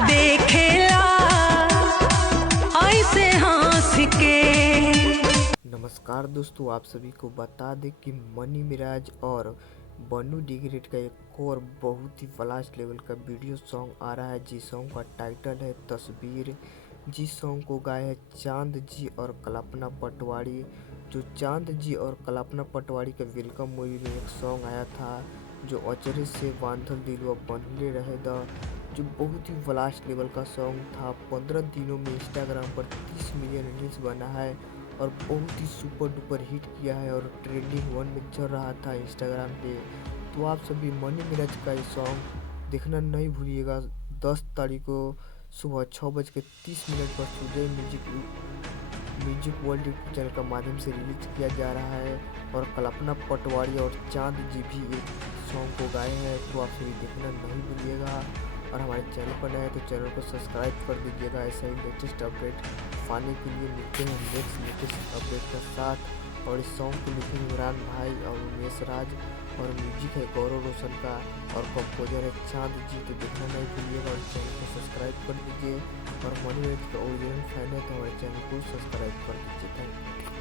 देखेला ऐसे हंस के। नमस्कार दोस्तों, आप सभी को बता दें कि मनी मिराज और बन्नू डी ग्रेड का एक और बहुत ही ब्लास्ट लेवल का वीडियो सॉन्ग आ रहा है, जिस सॉन्ग का टाइटल है तस्वीर। जिस सॉन्ग को गाए हैं चांद जी और कल्पना पटवारी। जो चांद जी और कल्पना पटवारी का वेलकम मूवी में एक सॉन्ग आया था, जो अचरज से बांधल दिलवा बनले रहे द, जो बहुत ही ब्लास्ट लेवल का सॉन्ग था। 15 दिनों में इंस्टाग्राम पर 30 मिलियन रील्स बना है और बहुत ही सुपर डुपर हिट किया है और ट्रेंडिंग 1 में चल रहा था इंस्टाग्राम पे। तो आप सभी मनी मिराज का ये सॉन्ग देखना नहीं भूलिएगा। 10 तारीख को सुबह 6:30 पर Sujay music world YouTube channel का माध्यम से रिलीज किया जा रहा है और कल्पना पटवारी और चांद जी भी एक सॉन्ग को गाए हैं। तो आप सभी देखना नहीं भूलिएगा और हमारे चैनल पर नए हैं तो चैनल को सब्सक्राइब कर दीजिएगा। ऐसा ही लेटेस्ट अपडेट पाने के लिए मिलते हैं नेक्स्ट लेटेस्ट अपडेट के साथ। और इस सॉन्ग को लिखे इमरान भाई और उमेश राज और म्यूजिक है गौरव रोशन का और कंपोजर है चांद जी। तो देखना नहीं भूलिएगा और चैनल को सब्सक्राइब कर दीजिए। और मनी मिराज का ओरिजिनल फैन है तो हमारे चैनल को सब्सक्राइब कर दीजिए। Thank you.